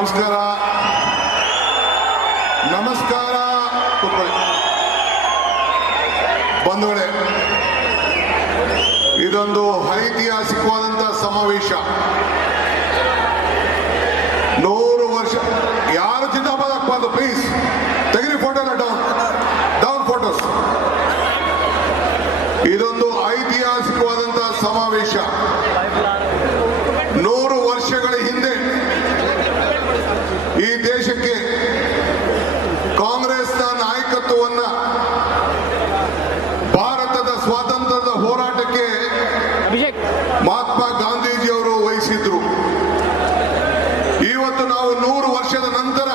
ನಮಸ್ಕಾರ. ನಮಸ್ಕಾರ ಬಂಧುಗಳೇ, ಇದೊಂದು ಐತಿಹಾಸಿಕವಾದಂತಹ ಸಮಾವೇಶ. 100 ವರ್ಷ. ಯಾರು ಜಿಂದಾಬಾದ್ ಹಾಕ್ಬಾರ್ದು ಪ್ಲೀಸ್. ತೆಗಿರಿ ಫೋಟೋನ ಡೌನ್ ಫೋಟೋಸ್. ಇದೊಂದು ಐತಿಹಾಸಿಕವಾದಂತಹ ಸಮಾವೇಶ. 100 ವರ್ಷಗಳ ಹಿಂದೆ ಈ ದೇಶಕ್ಕೆ ಕಾಂಗ್ರೆಸ್ನ ನಾಯಕತ್ವವನ್ನ, ಭಾರತದ ಸ್ವಾತಂತ್ರ್ಯದ ಹೋರಾಟಕ್ಕೆ ಮಹಾತ್ಮ ಗಾಂಧೀಜಿಯವರು ವಹಿಸಿದ್ರು. ಇವತ್ತು ನಾವು 100 ವರ್ಷದ ನಂತರ